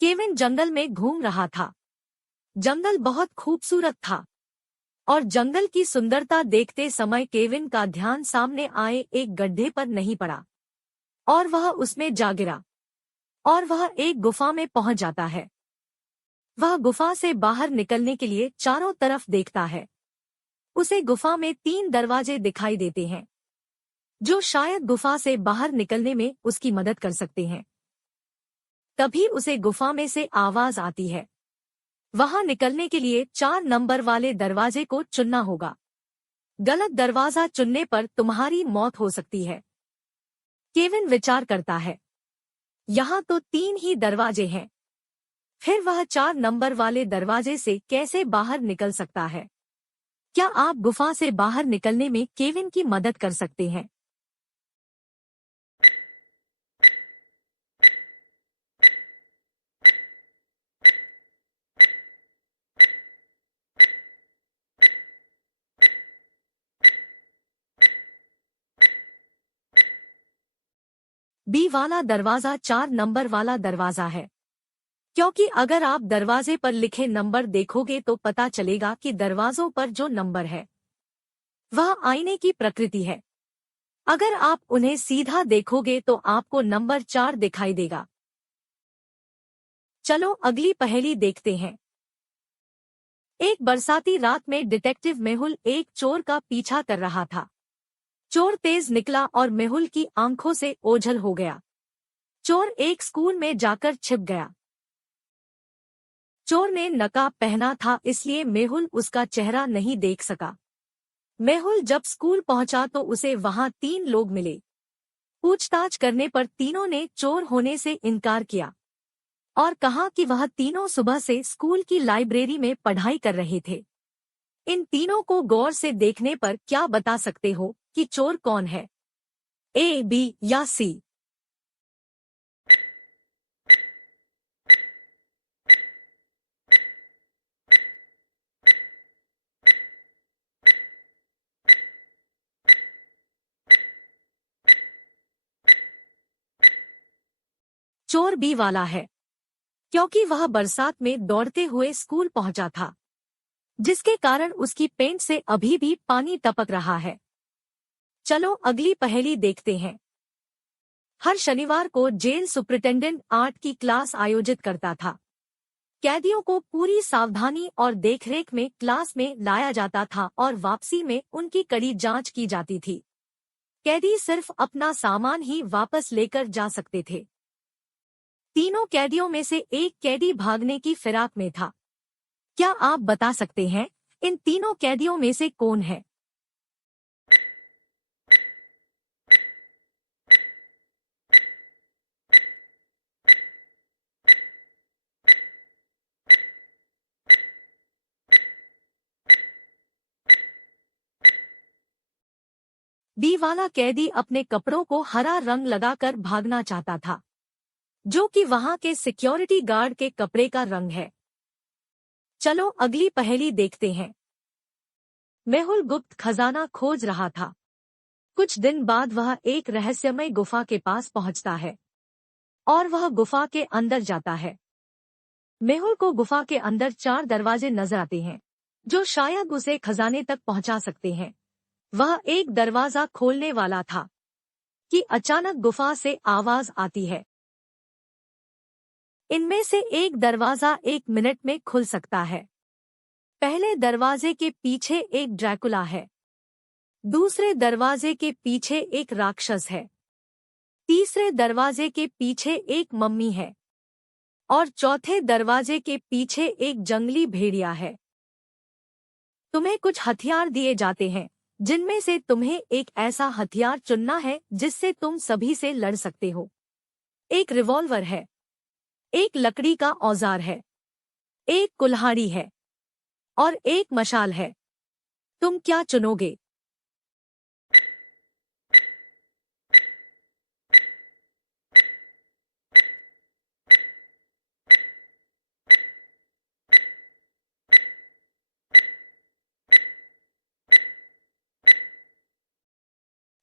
Kevin जंगल में घूम रहा था। जंगल बहुत खूबसूरत था और जंगल की सुंदरता देखते समय केविन का ध्यान सामने आए एक गड्ढे पर नहीं पड़ा और वह उसमें जा गिरा और वह एक गुफा में पहुंच जाता है। वह गुफा से बाहर निकलने के लिए चारों तरफ देखता है। उसे गुफा में 3 दरवाजे दिखाई देते हैं जो शायद गुफा से बाहर निकलने में उसकी मदद कर सकते हैं। तभी उसे गुफा में से आवाज आती है, वहां निकलने के लिए 4 नंबर वाले दरवाजे को चुनना होगा। गलत दरवाजा चुनने पर तुम्हारी मौत हो सकती है। केविन विचार करता है, यहाँ तो 3 ही दरवाजे हैं, फिर वह 4 नंबर वाले दरवाजे से कैसे बाहर निकल सकता है? क्या आप गुफा से बाहर निकलने में केविन की मदद कर सकते हैं? बी वाला दरवाजा 4 नंबर वाला दरवाजा है, क्योंकि अगर आप दरवाजे पर लिखे नंबर देखोगे तो पता चलेगा कि दरवाजों पर जो नंबर है वह आईने की प्रकृति है। अगर आप उन्हें सीधा देखोगे तो आपको नंबर 4 दिखाई देगा। चलो अगली पहेली देखते हैं। एक बरसाती रात में डिटेक्टिव मेहुल एक चोर का पीछा कर रहा था। चोर तेज निकला और मेहुल की आंखों से ओझल हो गया। चोर एक स्कूल में जाकर छिप गया। चोर ने नकाब पहना था, इसलिए मेहुल उसका चेहरा नहीं देख सका। मेहुल जब स्कूल पहुंचा तो उसे वहां 3 लोग मिले। पूछताछ करने पर तीनों ने चोर होने से इनकार किया और कहा कि वह तीनों सुबह से स्कूल की लाइब्रेरी में पढ़ाई कर रहे थे। इन तीनों को गौर से देखने पर क्या बता सकते हो कि चोर कौन है? ए, बी या सी? चोर बी वाला है, क्योंकि वह बरसात में दौड़ते हुए स्कूल पहुंचा था, जिसके कारण उसकी पेंट से अभी भी पानी टपक रहा है। चलो अगली पहेली देखते हैं। हर शनिवार को जेल सुपरिटेंडेंट आर्ट की क्लास आयोजित करता था। कैदियों को पूरी सावधानी और देखरेख में क्लास में लाया जाता था और वापसी में उनकी कड़ी जांच की जाती थी। कैदी सिर्फ अपना सामान ही वापस लेकर जा सकते थे। तीनों कैदियों में से एक कैदी भागने की फिराक में था। क्या आप बता सकते हैं इन तीनों कैदियों में से कौन है? बी वाला कैदी अपने कपड़ों को हरा रंग लगाकर भागना चाहता था, जो कि वहां के सिक्योरिटी गार्ड के कपड़े का रंग है। चलो अगली पहेली देखते हैं। मेहुल गुप्त खजाना खोज रहा था। कुछ दिन बाद वह एक रहस्यमय गुफा के पास पहुंचता है और वह गुफा के अंदर जाता है। मेहुल को गुफा के अंदर 4 दरवाजे नजर आते हैं, जो शायद उसे खजाने तक पहुंचा सकते हैं। वह एक दरवाजा खोलने वाला था कि अचानक गुफा से आवाज आती है, इनमें से एक दरवाजा 1 मिनट में खुल सकता है। पहले दरवाजे के पीछे एक ड्रैकुला है, दूसरे दरवाजे के पीछे एक राक्षस है, तीसरे दरवाजे के पीछे एक मम्मी है और चौथे दरवाजे के पीछे एक जंगली भेड़िया है। तुम्हें कुछ हथियार दिए जाते हैं, जिनमें से तुम्हें एक ऐसा हथियार चुनना है जिससे तुम सभी से लड़ सकते हो। एक रिवॉल्वर है, एक लकड़ी का औजार है, एक कुल्हाड़ी है और एक मशाल है। तुम क्या चुनोगे?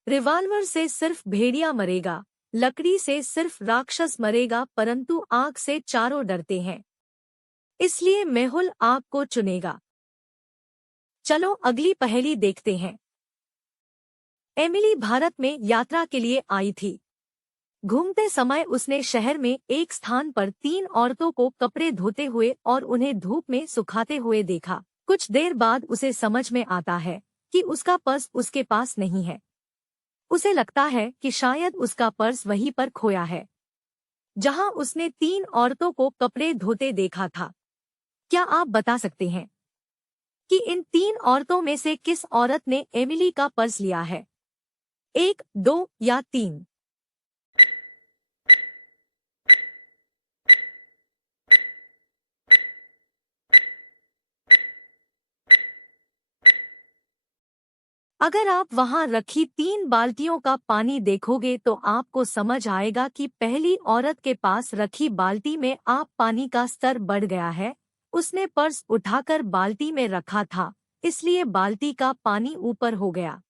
रिवॉल्वर से सिर्फ भेड़िया मरेगा, लकड़ी से सिर्फ राक्षस मरेगा, परंतु आग से चारों डरते हैं, इसलिए मेहुल आग को चुनेगा। चलो अगली पहेली देखते हैं। एमिली भारत में यात्रा के लिए आई थी। घूमते समय उसने शहर में एक स्थान पर 3 औरतों को कपड़े धोते हुए और उन्हें धूप में सुखाते हुए देखा। कुछ देर बाद उसे समझ में आता है कि उसका पर्स उसके पास नहीं है। उसे लगता है कि शायद उसका पर्स वहीं पर खोया है, जहां उसने 3 औरतों को कपड़े धोते देखा था। क्या आप बता सकते हैं कि इन 3 औरतों में से किस औरत ने एमिली का पर्स लिया है? 1, 2 या 3? अगर आप वहां रखी 3 बाल्टियों का पानी देखोगे तो आपको समझ आएगा कि पहली औरत के पास रखी बाल्टी में आप पानी का स्तर बढ़ गया है। उसने पर्स उठाकर बाल्टी में रखा था, इसलिए बाल्टी का पानी ऊपर हो गया।